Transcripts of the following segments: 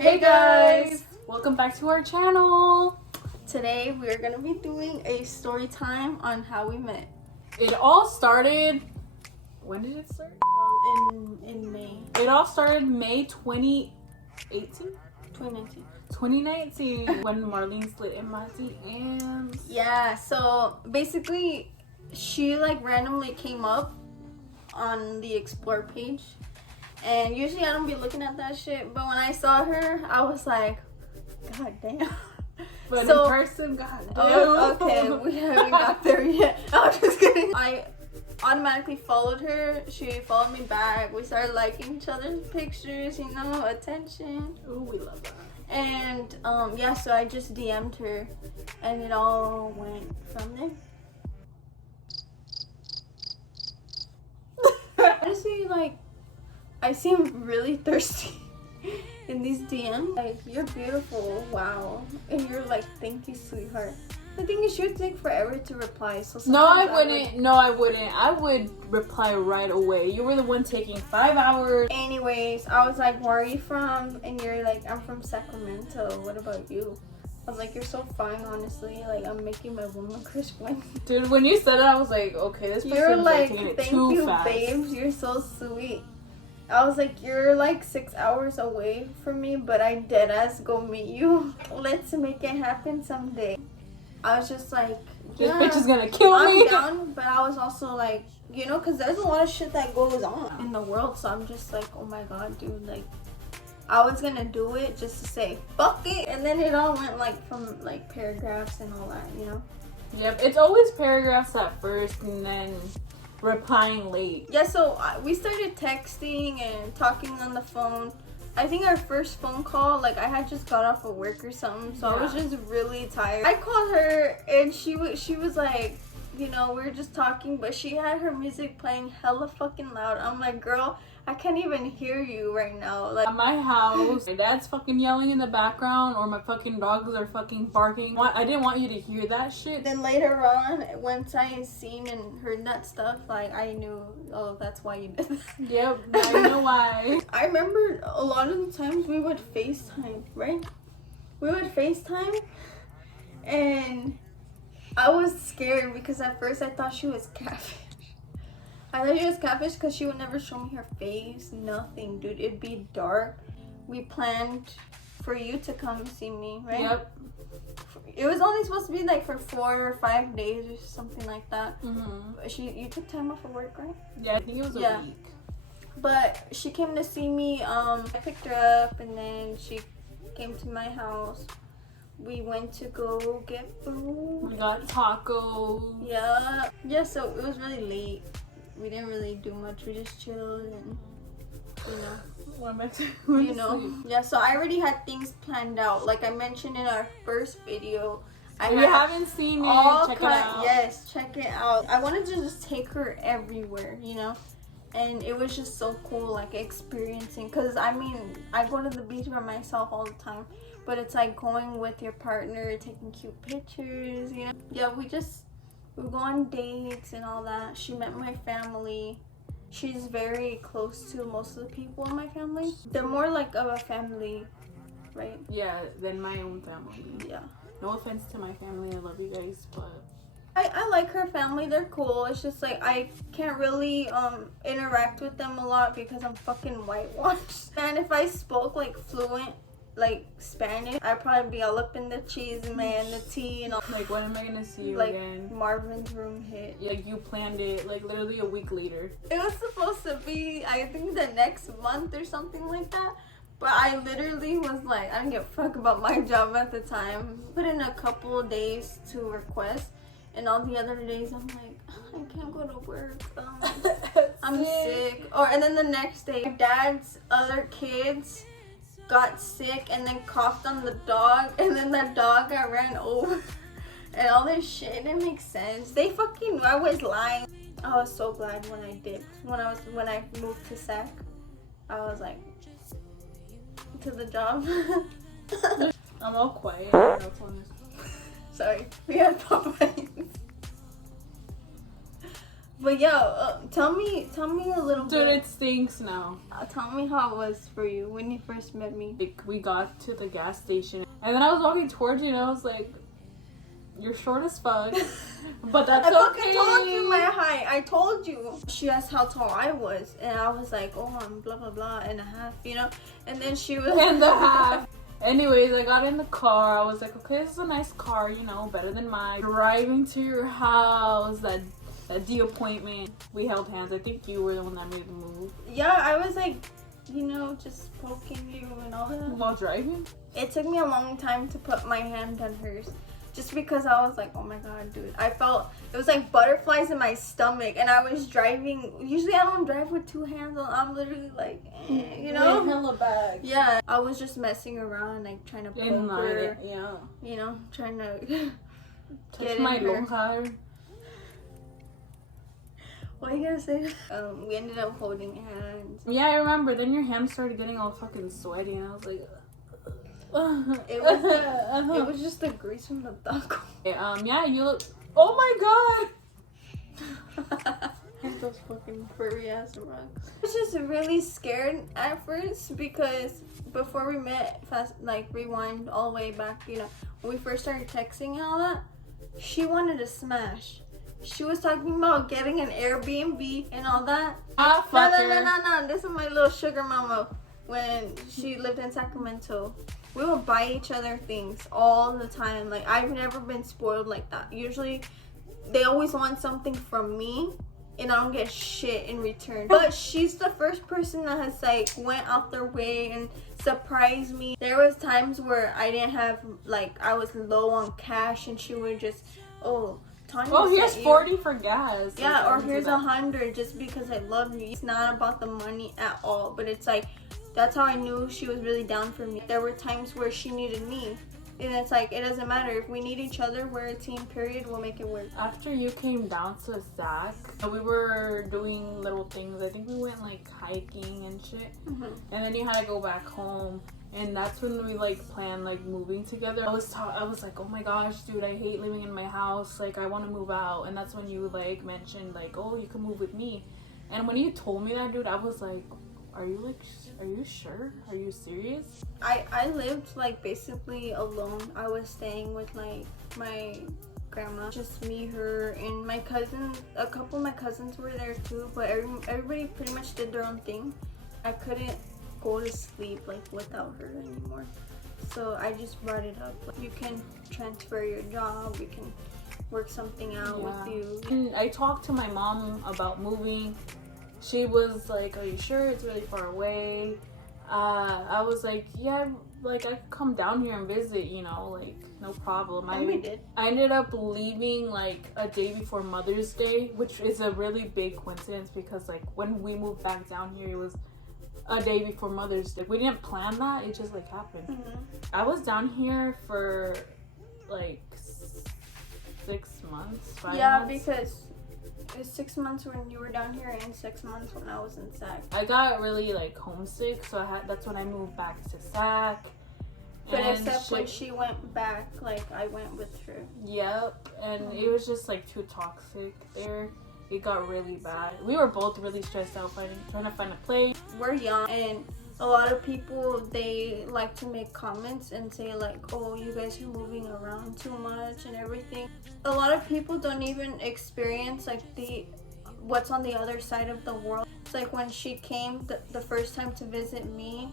Hey guys! Welcome back to our channel. Today we're gonna be doing a story time on how we met. It all started. When did it start? In May. It all started May 2018? 2019. 2019 when Marlene slid in my DMs. Yeah, so basically she like randomly came up on the explore page. And usually I don't be looking at that shit, but when I saw her, I was like, God damn. But in person, God damn. Oh, okay, we haven't got there yet. I'm just kidding. I automatically followed her. She followed me back. We started liking each other's pictures, you know, attention. Ooh, we love that. And yeah, so I just DM'd her, and it all went from there. Honestly, like, I seem really thirsty in these DMs. Like, you're beautiful, wow. And you're like, thank you, sweetheart. The thing is, she would take forever to reply. So no, I wouldn't. No, I wouldn't. I would reply right away. You were the one taking 5 hours. Anyways, I was like, where are you from? And you're like, I'm from Sacramento. What about you? I was like, you're so fine, honestly. Like, I'm making my woman crush win. Dude, when you said it, I was like, okay, this person's You're like, taking it thank too you, fast. babes. You're so sweet. I was like, you're like 6 hours away from me, but I deadass go meet you. Let's make it happen someday. I was just like, This yeah, bitch is gonna kill me. I'm down, but I was also like, you know, because there's a lot of shit that goes on in the world, so I'm just like, oh my god, dude, like, I was gonna do it just to say, fuck it, and then it all went like from like paragraphs and all that, you know? Yep, it's always paragraphs at first and then replying late. Yeah, so we started texting and talking on the phone. I think our first phone call, like, I had just got off of work or something, so I was just really tired. I called her and she was like, you know, we were just talking, but she had her music playing hella fucking loud. I'm like, girl, I can't even hear you right now. Like, at my house, my dad's fucking yelling in the background or my fucking dogs are fucking barking. I didn't want you to hear that shit. Then later on, once I seen and heard that stuff, like, I knew, oh, that's why you did that. Yep, I know why. I remember a lot of the times we would FaceTime, right? We would FaceTime, and I was scared because at first I thought she was catfish. I thought she was catfish because she would never show me her face, nothing, dude. It'd be dark. We planned for you to come see me, right? Yep. It was only supposed to be like for 4 or 5 days or something like that. Mm-hmm. You took time off of work, right? Yeah, I think it was a week. But she came to see me. I picked her up and then she came to my house. We went to go get food. We got tacos. Yeah, so it was really late. We didn't really do much. We just chilled and, you know. You know. Yeah, so I already had things planned out. Like I mentioned in our first video. If you haven't seen it, check it out. Yes, check it out. I wanted to just take her everywhere, you know. And it was just so cool, like, experiencing. Because, I mean, I go to the beach by myself all the time. But it's like going with your partner, taking cute pictures, you know. Yeah, we go on dates and all that. She met my family. She's very close to most of the people in my family. They're more like of a family, right? Yeah, than my own family. Yeah. No offense to my family, I love you guys, but I like her family. They're cool. It's just like I can't really interact with them a lot because I'm fucking whitewashed. And if I spoke like fluent like Spanish, I'd probably be all up in the cheese man, the tea, and all. Like, when am I gonna see you like again? Marvin's Room hit. Like, you planned it like literally a week later. It was supposed to be, I think, the next month or something like that. But I literally was like, I didn't give a fuck about my job at the time. Put in a couple of days to request, and all the other days I'm like, I can't go to work. I'm sick. And then the next day, my dad's other kids got sick and then coughed on the dog, and then that dog got ran over, and all this shit. It didn't make sense. They fucking knew I was lying. I was so glad when I dipped. When I moved to Sac, I was like, to the job. I'm all quiet. I don't know what's on this. Sorry, we had Popeyes. But yeah, tell me a little Dude, bit. it stinks now. Tell me how it was for you when you first met me. Like, we got to the gas station, and then I was walking towards you, and I was like, "You're short as fuck," but that's I okay. fucking told you my height. I told you. She asked how tall I was, and I was like, "Oh, I'm blah blah blah and a half," you know. And then she was and a half. Anyways, I got in the car. I was like, "Okay, this is a nice car, you know, better than mine." Driving to your house, that D appointment, we held hands. I think you were the one that made the move. Yeah, I was like, you know, just poking you and all that. While driving? It took me a long time to put my hand on hers. Just because I was like, oh my god, dude. I felt, it was like butterflies in my stomach. And I was driving. Usually I don't drive with two hands on. I'm literally like, you know? Hella bag. Yeah. I was just messing around, like trying to poke her. Yeah. You know, trying to Touch my lonja. What are you gonna say? We ended up holding hands. Yeah, I remember. Then your hands started getting all fucking sweaty, and I was like, It was just the grease from the taco. Yeah, you look. Oh my god. Those fucking furry ass rugs. I was just really scared at first because before we met, rewind all the way back, you know, when we first started texting and all that, she wanted to smash. She was talking about getting an Airbnb and all that. No. This is my little sugar mama when she lived in Sacramento. We would buy each other things all the time. Like, I've never been spoiled like that. Usually, they always want something from me, and I don't get shit in return. But she's the first person that has, like, went out their way and surprised me. There was times where I didn't have, like, I was low on cash, and she would just, TANIA, here's 40 for gas. Yeah, or here's 100 just because I love you. It's not about the money at all, but it's like, that's how I knew she was really down for me. There were times where she needed me, and it's like, it doesn't matter. If we need each other, we're a team, period. We'll make it work. After you came down to Zach, we were doing little things. I think we went like hiking and shit. Mm-hmm. And then you had to go back home. And that's when we like planned like moving together. I was like, oh my gosh, dude, I hate living in my house. Like, I want to move out. And that's when you like mentioned like, oh, you can move with me. And when you told me that, dude, I was like, are you sure? Are you serious? I lived like basically alone. I was staying with like my grandma, just me, her, and my cousin. A couple of my cousins were there too, but everybody pretty much did their own thing. I couldn't go to sleep like without her anymore, so I just brought it up. Like, you can transfer your job, we can work something out with you. And I talked to my mom about moving. She was like, are you sure? It's really far away. I was like, yeah, like I could come down here and visit, you know, like no problem. And we did. I ended up leaving like a day before Mother's Day, which is a really big coincidence because like when we moved back down here, it was a day before Mother's Day. We didn't plan that, it just like happened. Mm-hmm. I was down here for like 6 months, 5 months. Yeah, because it was 6 months when you were down here and 6 months when I was in Sac. I got really like homesick, so that's when I moved back to Sac. But except when she went back, like I went with her. Yep, and it was just like too toxic there. It got really bad. We were both really stressed out trying to find a place. We're young, and a lot of people, they like to make comments and say like, oh, you guys are moving around too much and everything. A lot of people don't even experience like what's on the other side of the world. It's like when she came the first time to visit me,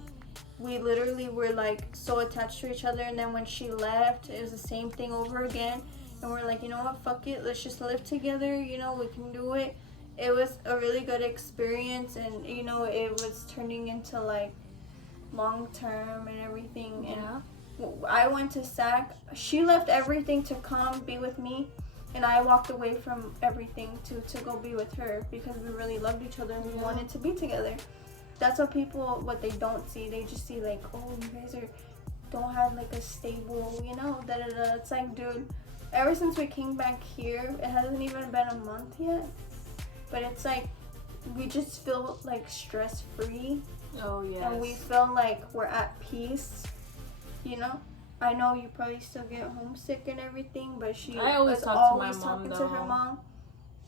we literally were like so attached to each other, and then when she left, it was the same thing over again. And we're like, you know what, fuck it, let's just live together, you know, we can do it. It was a really good experience, and you know, it was turning into like long term and everything. Yeah. And I went to Sac. She left everything to come be with me, and I walked away from everything to go be with her because we really loved each other and we wanted to be together. That's what what they don't see. They just see like, oh, you guys don't have like a stable, you know, da-da-da. It's like, dude, ever since we came back here, it hasn't even been a month yet, but it's like we just feel like stress-free. Oh yes. And we feel like we're at peace, you know. I know you probably still get homesick and everything, but she I always was talk always to my mom, talking to her though. mom.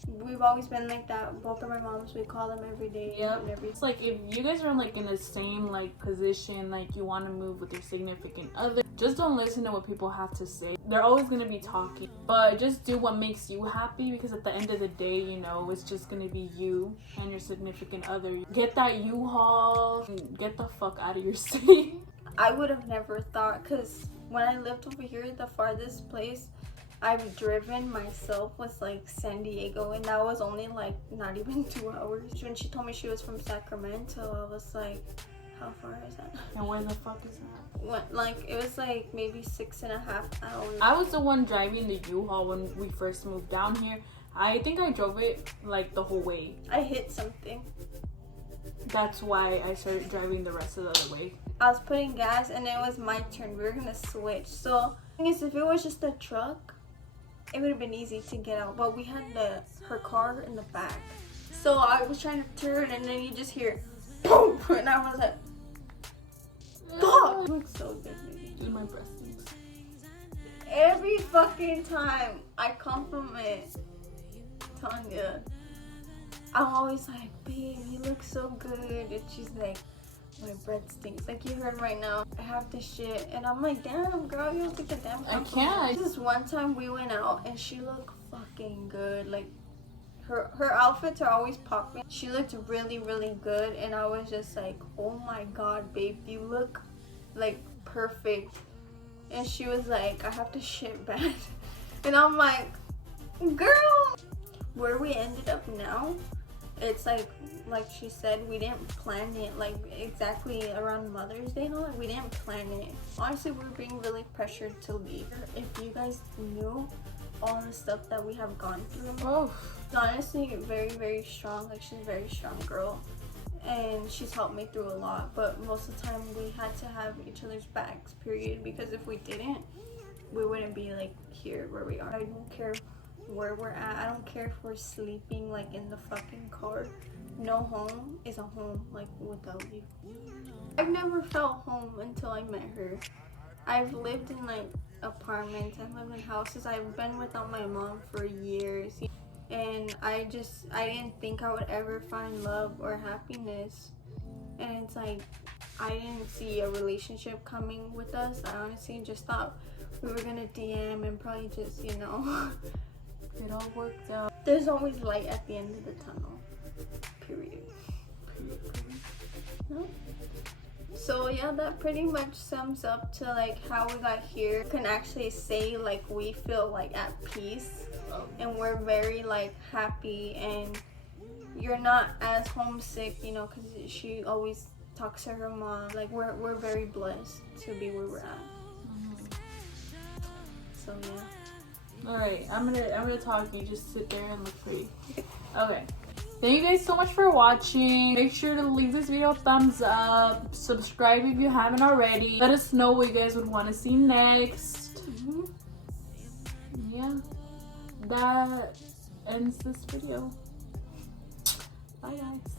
We've always been like that. Both of my moms, we call them every day. Yep. And every... It's like if you guys are like in the same like position, like you want to move with your significant other, just don't listen to what people have to say. They're always gonna be talking, but just do what makes you happy, because at the end of the day, you know, it's just gonna be you and your significant other. Get that U-Haul and get the fuck out of your city. I would have never thought, because when I lived over here, the farthest place I've driven myself was like San Diego, and that was only like not even 2 hours. When she told me she was from Sacramento, I was like, how far is that? And where the fuck is that? What, like, it was like maybe 6.5 hours. I was the one driving the U-Haul when we first moved down here. I think I drove it like the whole way. I hit something. That's why I started driving the rest of the other way. I was putting gas and it was my turn. We were gonna switch. So, the thing is, if it was just a truck, it would have been easy to get out. But we had her car in the back. So I was trying to turn, and then you just hear boom, and I was like, fuck! It looks so good, baby. Dude, my breath stinks. Every fucking time I compliment Tanya, I'm always like, babe, you look so good. And she's like, my breath stinks. Like you heard right now, I have this shit. And I'm like, damn, girl, you don't think a damn compliment. I can't. This one time we went out and she looked fucking good. Like, her outfits are always popping. She looked really, really good. And I was just like, oh my God, babe, you look like perfect. And she was like, I have to shit bad. And I'm like, girl. Where we ended up now, it's like she said, we didn't plan it like exactly around Mother's Day and all that. We didn't plan it. Honestly, we're being really pressured to leave. If you guys knew all the stuff that we have gone through, Oh. honestly, very, very strong. Like, she's a very strong girl, and she's helped me through a lot. But most of the time, we had to have each other's backs, period, because if we didn't, we wouldn't be like here where we are. I don't care where we're at. I don't care if we're sleeping like in the fucking car. No home is a home like without you. I've never felt home until I met her. I've lived in like apartments, I've lived in houses, I've been without my mom for years, and I didn't think I would ever find love or happiness. And it's like, I didn't see a relationship coming with us. I honestly just thought we were gonna DM and probably just, you know, It all worked out. there's always light at the end of the tunnel. Period. No? So yeah, that pretty much sums up to like how we got here. We can actually say like we feel like at peace, and we're very like happy, and you're not as homesick, you know, because she always talks to her mom. Like we're very blessed to be where we're at. So yeah. Alright, I'm gonna talk. You just sit there and look pretty. Okay. Thank you guys so much for watching. Make sure to leave this video a thumbs up. Subscribe if you haven't already. Let us know what you guys would want to see next. Yeah. That ends this video. Bye guys.